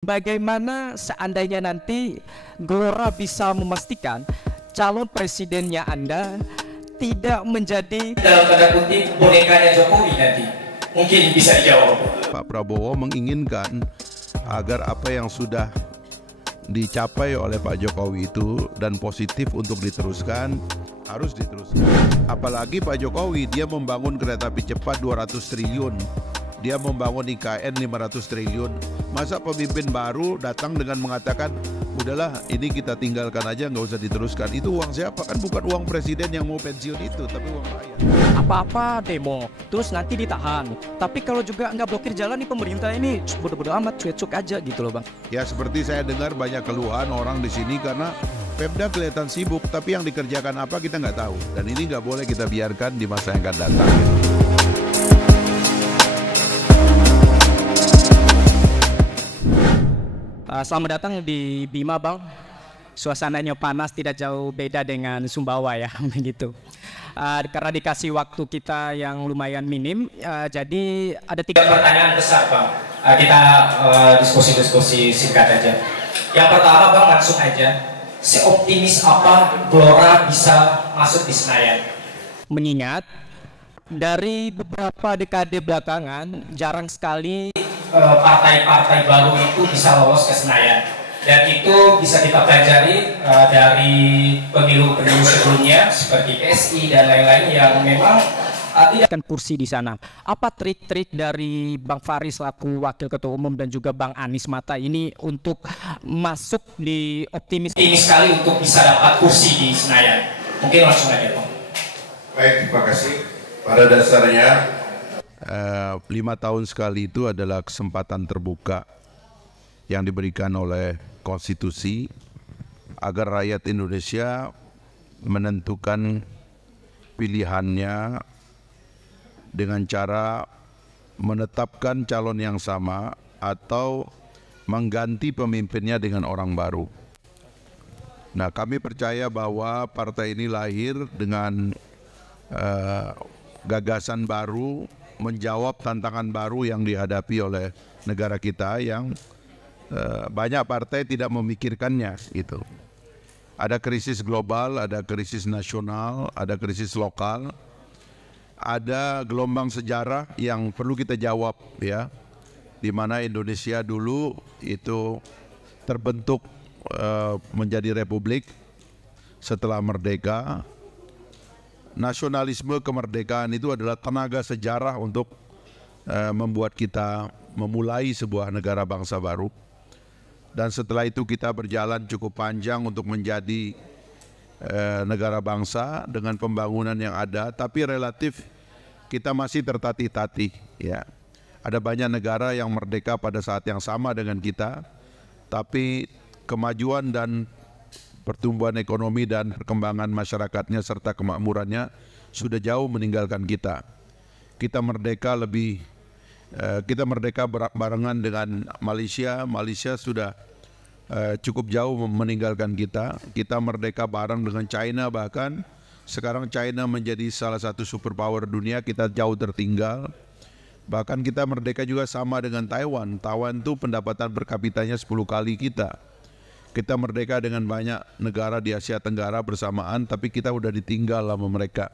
Bagaimana seandainya nanti Gelora bisa memastikan calon presidennya Anda tidak menjadi dalam tanda kutip bonekanya Jokowi nanti? Mungkin bisa dijawab. Pak Prabowo menginginkan agar apa yang sudah dicapai oleh Pak Jokowi itu dan positif untuk diteruskan harus diteruskan. Apalagi Pak Jokowi dia membangun kereta api cepat 200 triliun. Dia membangun IKN 500 triliun. Masa pemimpin baru datang dengan mengatakan, udahlah ini kita tinggalkan aja, nggak usah diteruskan. Itu uang siapa? Kan bukan uang presiden yang mau pensiun itu, tapi uang rakyat. apa-apa demo, terus nanti ditahan. Tapi kalau juga nggak blokir jalan nih pemerintah ini, bodo-bodo amat, cuek-cuek aja gitu loh Bang. Ya seperti saya dengar banyak keluhan orang di sini karena Pemda kelihatan sibuk, tapi yang dikerjakan apa kita nggak tahu. Dan ini nggak boleh kita biarkan di masa yang akan datang. Selamat datang di Bima Bang. Suasananya panas, tidak jauh beda dengan Sumbawa ya, begitu. Karena dikasih waktu kita yang lumayan minim, jadi ada 3 pertanyaan besar Bang. Kita diskusi singkat aja. Yang pertama Bang, langsung aja. Seoptimis apa Gelora bisa masuk di Senayan? Mengingat dari beberapa dekade belakangan jarang sekali partai-partai baru itu bisa lolos ke Senayan, dan itu bisa kita pelajari dari pemilu-pemilu sebelumnya seperti PSI dan lain-lain yang memang tidak kursi di sana. Apa trik-trik dari Bang Faris selaku Wakil Ketua Umum dan juga Bang Anies Mata ini untuk masuk di optimis sekali untuk bisa dapat kursi di Senayan? Mungkin langsung aja Bang. Baik, terima kasih. Pada dasarnya 5 tahun sekali itu adalah kesempatan terbuka yang diberikan oleh konstitusi agar rakyat Indonesia menentukan pilihannya dengan cara menetapkan calon yang sama atau mengganti pemimpinnya dengan orang baru. Nah, kami percaya bahwa partai ini lahir dengan gagasan baru, menjawab tantangan baru yang dihadapi oleh negara kita yang banyak partai tidak memikirkannya gitu. Ada krisis global, ada krisis nasional, ada krisis lokal, ada gelombang sejarah yang perlu kita jawab ya, di mana Indonesia dulu itu terbentuk menjadi republik setelah merdeka. Nasionalisme kemerdekaan itu adalah tenaga sejarah untuk membuat kita memulai sebuah negara bangsa baru. Dan setelah itu kita berjalan cukup panjang untuk menjadi negara bangsa dengan pembangunan yang ada, tapi relatif kita masih tertatih-tatih ya. Ada banyak negara yang merdeka pada saat yang sama dengan kita, tapi kemajuan dan pertumbuhan ekonomi dan perkembangan masyarakatnya serta kemakmurannya sudah jauh meninggalkan kita. Kita merdeka barengan dengan Malaysia. Malaysia sudah cukup jauh meninggalkan kita. Kita merdeka bareng dengan China, bahkan sekarang China menjadi salah satu superpower dunia, kita jauh tertinggal. Bahkan kita merdeka juga sama dengan Taiwan. Taiwan itu pendapatan per kapitanya 10 kali kita. Kita merdeka dengan banyak negara di Asia Tenggara bersamaan, tapi kita udah ditinggal sama mereka.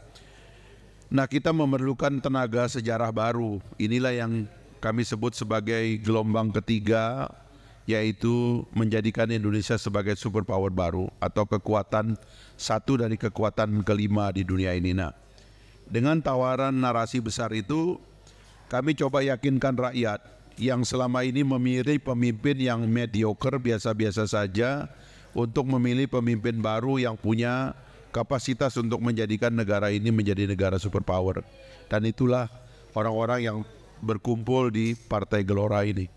Nah, kita memerlukan tenaga sejarah baru. Inilah yang kami sebut sebagai gelombang ketiga, yaitu menjadikan Indonesia sebagai superpower baru atau kekuatan satu dari kekuatan kelima di dunia ini. Nah, dengan tawaran narasi besar itu, kami coba yakinkan rakyat yang selama ini memilih pemimpin yang mediocre, biasa-biasa saja, untuk memilih pemimpin baru yang punya kapasitas untuk menjadikan negara ini menjadi negara superpower. Dan itulah orang-orang yang berkumpul di Partai Gelora ini.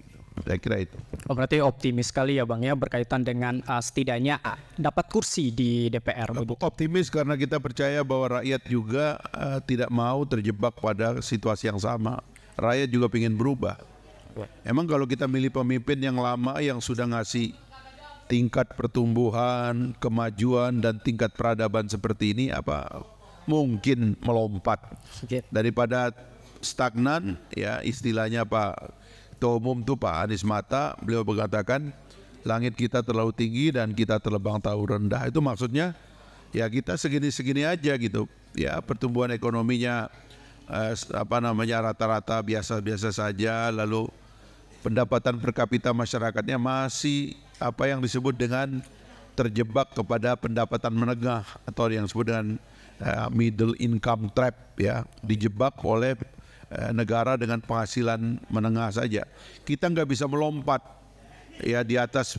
Saya kira itu. Oh, berarti optimis sekali ya Bang ya, berkaitan dengan setidaknya dapat kursi di DPR. Optimis karena kita percaya bahwa rakyat juga tidak mau terjebak pada situasi yang sama. Rakyat juga ingin berubah. Emang kalau kita milih pemimpin yang lama yang sudah ngasih tingkat pertumbuhan, kemajuan dan tingkat peradaban seperti ini, apa mungkin melompat daripada stagnan ya, istilahnya Pak Ketua Umum itu Pak Anies Mata, beliau mengatakan langit kita terlalu tinggi dan kita terbang terlalu rendah. Itu maksudnya ya kita segini-segini aja gitu. Ya pertumbuhan ekonominya rata-rata biasa-biasa saja, lalu pendapatan per kapita masyarakatnya masih apa yang disebut dengan terjebak kepada pendapatan menengah atau yang disebut dengan middle income trap, ya, dijebak oleh negara dengan penghasilan menengah saja. Kita nggak bisa melompat ya di atas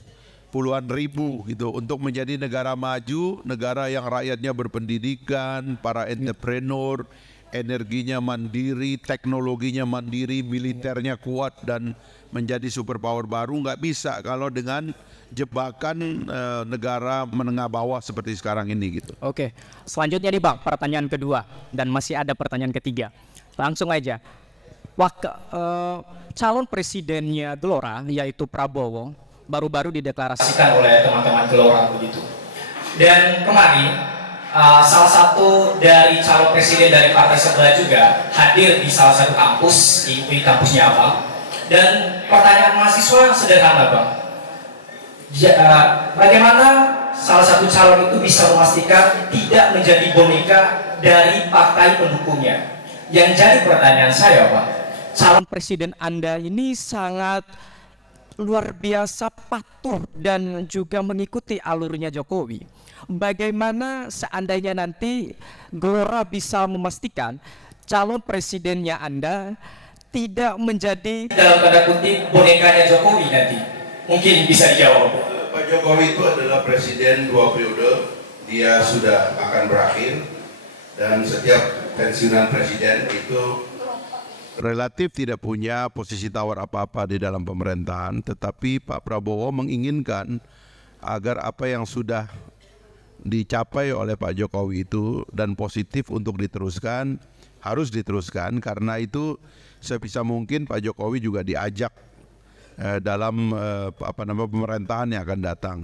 puluhan ribu gitu untuk menjadi negara maju, negara yang rakyatnya berpendidikan, para entrepreneur, energinya mandiri, teknologinya mandiri, militernya kuat dan menjadi superpower baru. Nggak bisa kalau dengan jebakan negara menengah bawah seperti sekarang ini gitu. Oke, selanjutnya nih Bang, pertanyaan kedua dan masih ada pertanyaan ketiga. Langsung aja. Calon presidennya Gelora yaitu Prabowo baru-baru dideklarasikan oleh teman-teman Gelora begitu. Dan kemarin salah satu dari calon presiden dari partai sebelah juga hadir di salah satu kampus di kampusnya Abang. Dan pertanyaan mahasiswa sederhana Bang. Bagaimana salah satu calon itu bisa memastikan tidak menjadi boneka dari partai pendukungnya? Yang jadi pertanyaan saya Pak, calon presiden Anda ini sangat luar biasa patuh dan juga mengikuti alurnya Jokowi. Bagaimana seandainya nanti Gelora bisa memastikan calon presidennya Anda tidak menjadi dalam tanda kutip bonekanya Jokowi nanti? Mungkin bisa dijawab. Pak Jokowi itu adalah presiden 2 periode, dia sudah akan berakhir dan setiap pensiunan presiden itu relatif tidak punya posisi tawar apa-apa di dalam pemerintahan, tetapi Pak Prabowo menginginkan agar apa yang sudah dicapai oleh Pak Jokowi itu dan positif untuk diteruskan, harus diteruskan. Karena itu sebisa mungkin Pak Jokowi juga diajak dalam pemerintahan yang akan datang.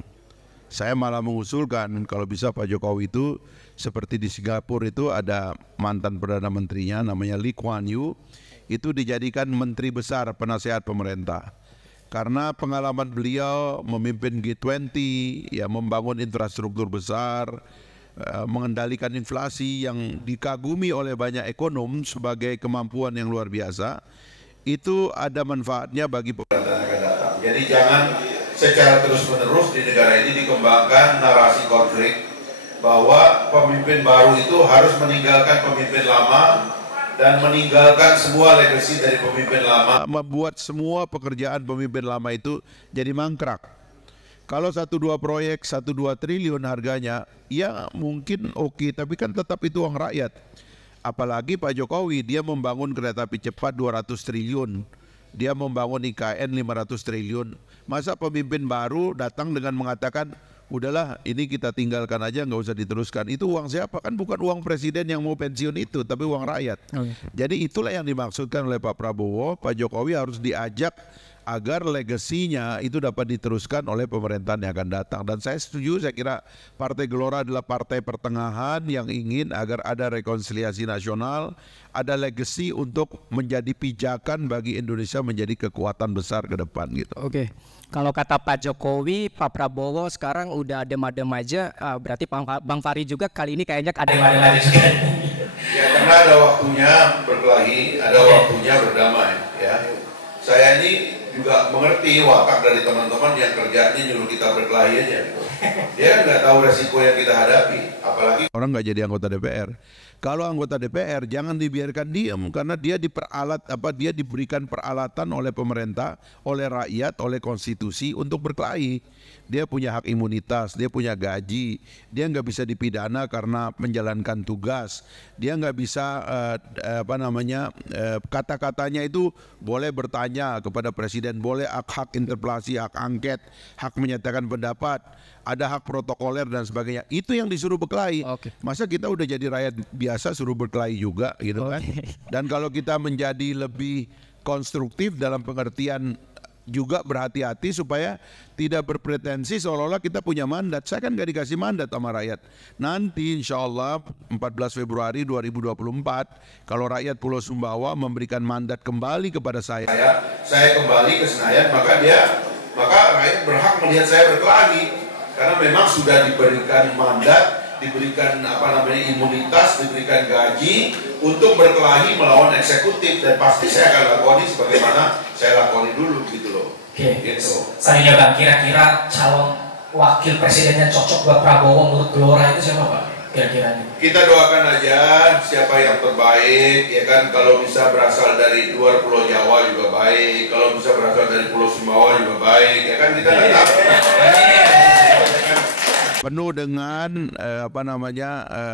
Saya malah mengusulkan kalau bisa Pak Jokowi itu seperti di Singapura itu ada mantan Perdana Menterinya namanya Lee Kuan Yew, itu dijadikan Menteri Besar Penasehat Pemerintah. Karena pengalaman beliau memimpin G20, ya membangun infrastruktur besar, mengendalikan inflasi yang dikagumi oleh banyak ekonom sebagai kemampuan yang luar biasa, itu ada manfaatnya bagi pemerintahan yang akan datang. Jadi jangan secara terus-menerus di negara ini dikembangkan narasi konflik bahwa pemimpin baru itu harus meninggalkan pemimpin lama dan meninggalkan semua legasi dari pemimpin lama, membuat semua pekerjaan pemimpin lama itu jadi mangkrak. Kalau 1-2 proyek 1-2 triliun harganya, ya mungkin oke, tapi kan tetap itu uang rakyat. Apalagi Pak Jokowi, dia membangun kereta api cepat 200 triliun. Dia membangun IKN 500 triliun. Masa pemimpin baru datang dengan mengatakan, udahlah ini kita tinggalkan aja, nggak usah diteruskan. Itu uang siapa? Kan bukan uang presiden yang mau pensiun itu, tapi uang rakyat. Jadi itulah yang dimaksudkan oleh Pak Prabowo. Pak Jokowi harus diajak agar legasinya itu dapat diteruskan oleh pemerintahan yang akan datang. Dan saya setuju, saya kira Partai Gelora adalah partai pertengahan yang ingin agar ada rekonsiliasi nasional, ada legasi untuk menjadi pijakan bagi Indonesia menjadi kekuatan besar ke depan gitu. Oke. Kalau kata Pak Jokowi, Pak Prabowo sekarang udah adem-adem aja, berarti Bang Fahri juga kali ini kayaknya adem-adem aja juga. Ya karena ada waktunya berkelahi, ada waktunya berdamai. Ya, saya ini juga mengerti watak dari teman-teman yang kerjanya nyuruh kita berkelahi aja. Dia nggak tahu resiko yang kita hadapi, apalagi orang nggak jadi anggota DPR. Kalau anggota DPR jangan dibiarkan diam, karena dia dia diberikan peralatan oleh pemerintah, oleh rakyat, oleh konstitusi untuk berkelahi. Dia punya hak imunitas, dia punya gaji, dia nggak bisa dipidana karena menjalankan tugas. Dia nggak bisa kata-katanya itu boleh bertanya kepada presiden, boleh hak interpelasi, hak angket, hak menyatakan pendapat, ada hak protokoler dan sebagainya. Itu yang disuruh berkelahi. Masa kita udah jadi rakyat biasa suruh berkelahi juga gitu kan? Dan kalau kita menjadi lebih konstruktif dalam pengertian juga berhati-hati supaya tidak berpretensi seolah-olah kita punya mandat. Saya kan nggak dikasih mandat sama rakyat. Nanti insya Allah 14 Februari 2024 kalau rakyat Pulau Sumbawa memberikan mandat kembali kepada saya kembali ke Senayan, maka rakyat berhak melihat saya berkelahi karena memang sudah diberikan mandat, diberikan imunitas, diberikan gaji untuk berkelahi melawan eksekutif, dan pasti saya akan lakoni sebagaimana saya lakoni dulu gitu loh. Oke. Gitu. Selanjutnya Bang, kira-kira calon wakil presidennya cocok buat Prabowo menurut Gelora itu siapa Bang? Kira-kira kita doakan aja siapa yang terbaik, ya kan. Kalau bisa berasal dari luar Pulau Jawa juga baik, kalau bisa berasal dari Pulau Sumbawa juga baik, ya kan, kita nggak tahu. Penuh dengan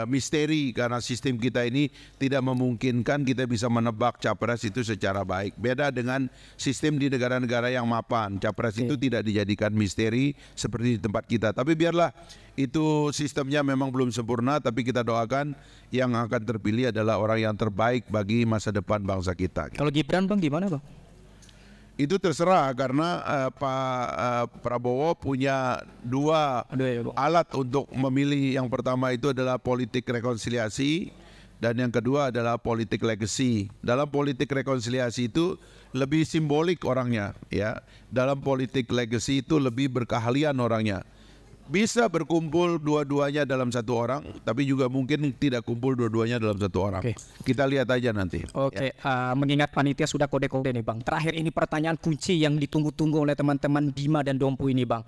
misteri karena sistem kita ini tidak memungkinkan kita bisa menebak capres itu secara baik. Beda dengan sistem di negara-negara yang mapan, capres itu tidak dijadikan misteri seperti di tempat kita. Tapi biarlah, itu sistemnya memang belum sempurna, tapi kita doakan yang akan terpilih adalah orang yang terbaik bagi masa depan bangsa kita. Kalau Gibran Bang gimana Bang? Itu terserah karena Pak Prabowo punya dua alat untuk memilih. Yang pertama itu adalah politik rekonsiliasi dan yang kedua adalah politik legacy. Dalam politik rekonsiliasi itu lebih simbolik orangnya, ya. Dalam politik legacy itu lebih berkeahlian orangnya. Bisa berkumpul dua-duanya dalam satu orang, tapi juga mungkin tidak kumpul dua-duanya dalam satu orang. Kita lihat aja nanti. Mengingat panitia sudah kode-kode nih Bang. Terakhir ini pertanyaan kunci yang ditunggu-tunggu oleh teman-teman Bima dan Dompu ini Bang.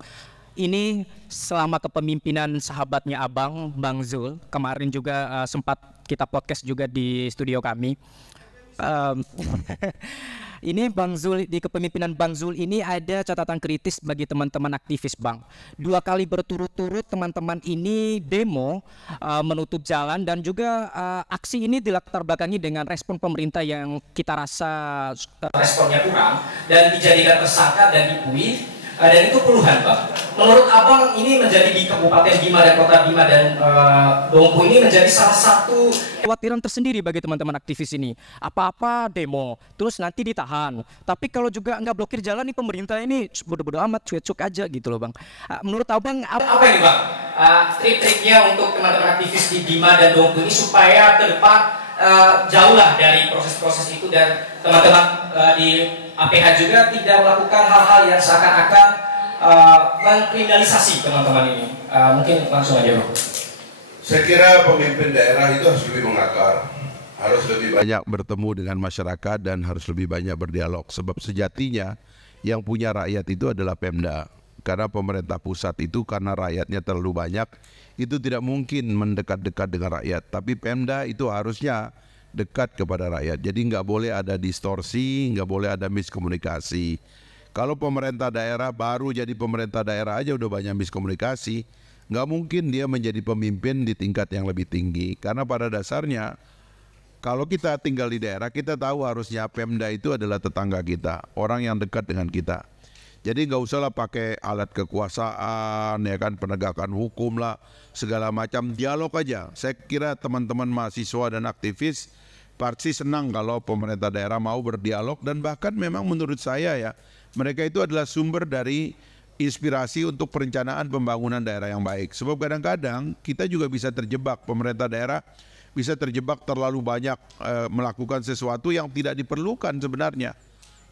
Ini selama kepemimpinan sahabatnya Abang, Bang Zul, kemarin juga sempat kita podcast juga di studio kami. Ini Bang Zul, di kepemimpinan Bang Zul ini ada catatan kritis bagi teman-teman aktivis Bang. 2 kali berturut-turut teman-teman ini demo menutup jalan, dan juga aksi ini dilatar belakangi dengan respon pemerintah yang kita rasa responnya kurang dan dijadikan tersangka dan dibui. Dan itu puluhan Bang. Menurut Abang ini menjadi di Kabupaten Bima dan Kota Bima dan Dompu ini menjadi salah satu kekhawatiran tersendiri bagi teman-teman aktivis ini. Apa-apa demo, terus nanti ditahan. Tapi kalau juga nggak blokir jalan nih pemerintah ini bodo-bodo amat, cuek-cuek aja gitu loh Bang. Menurut Abang apa ini Bang? Trik-triknya untuk teman-teman aktivis di Bima dan Dompu ini supaya ke depan jauhlah dari proses-proses itu, dan teman-teman di APH juga tidak melakukan hal-hal yang seakan-akan mengkriminalisasi teman-teman ini. Mungkin langsung aja Bang. Saya kira pemimpin daerah itu harus lebih mengakar, harus lebih banyak bertemu dengan masyarakat dan harus lebih banyak berdialog. Sebab sejatinya yang punya rakyat itu adalah Pemda. Karena pemerintah pusat itu karena rakyatnya terlalu banyak, itu tidak mungkin mendekat-dekat dengan rakyat. Tapi Pemda itu harusnya dekat kepada rakyat. Jadi nggak boleh ada distorsi, nggak boleh ada miskomunikasi. Kalau pemerintah daerah baru jadi pemerintah daerah aja udah banyak miskomunikasi, nggak mungkin dia menjadi pemimpin di tingkat yang lebih tinggi. Karena pada dasarnya kalau kita tinggal di daerah, kita tahu harusnya Pemda itu adalah tetangga kita, orang yang dekat dengan kita. Jadi nggak usahlah pakai alat kekuasaan, ya kan, penegakan hukum lah, segala macam, dialog aja. Saya kira teman-teman mahasiswa dan aktivis pasti senang kalau pemerintah daerah mau berdialog, dan bahkan memang menurut saya ya, mereka itu adalah sumber dari inspirasi untuk perencanaan pembangunan daerah yang baik. Sebab kadang-kadang kita juga bisa terjebak, pemerintah daerah bisa terjebak terlalu banyak melakukan sesuatu yang tidak diperlukan sebenarnya.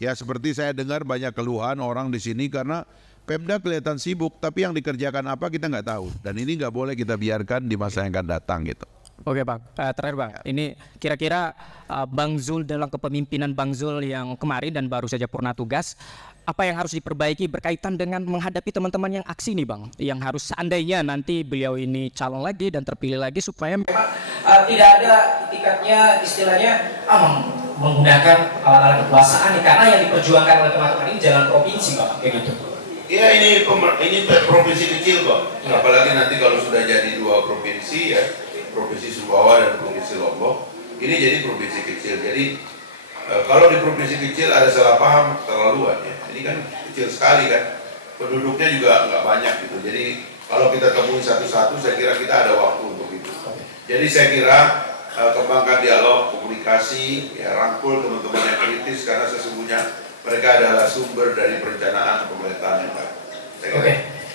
Ya seperti saya dengar banyak keluhan orang di sini karena Pemda kelihatan sibuk, tapi yang dikerjakan apa kita nggak tahu. Dan ini nggak boleh kita biarkan di masa yang akan datang gitu. Oke Bang, terakhir Bang, ini kira-kira Bang Zul dalam kepemimpinan Bang Zul yang kemarin dan baru saja purna tugas, apa yang harus diperbaiki berkaitan dengan menghadapi teman-teman yang aksi nih Bang, yang harus seandainya nanti beliau ini calon lagi dan terpilih lagi supaya tidak ada tingkatnya istilahnya menggunakan alat-alat kekuasaan karena yang diperjuangkan oleh teman-teman ini jalan provinsi Bang, kayak gitu. Ya ini provinsi kecil kok, apalagi nanti kalau sudah jadi 2 provinsi ya, Provinsi Sumbawa dan Provinsi Lombok, ini jadi provinsi kecil. Jadi kalau di provinsi kecil ada salah paham terlaluan ya. Ini kan kecil sekali kan, penduduknya juga nggak banyak gitu. Jadi kalau kita temui satu-satu, saya kira kita ada waktu untuk itu. Jadi saya kira kembangkan dialog, komunikasi, ya rangkul teman-teman yang kritis karena sesungguhnya mereka adalah sumber dari perencanaan pemerintahan yang baik. Oke.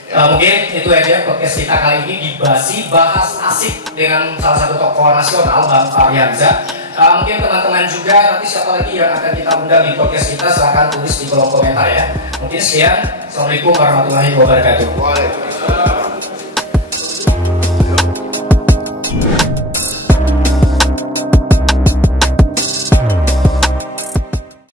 Mungkin itu aja podcast kita kali ini bahas asik dengan salah satu tokoh nasional Bang Fahriyarza. Mungkin teman-teman juga nanti siapa lagi yang akan kita undang di podcast kita silahkan tulis di kolom komentar ya. Mungkin sekian. Assalamualaikum warahmatullahi wabarakatuh. Waalaikumsalam.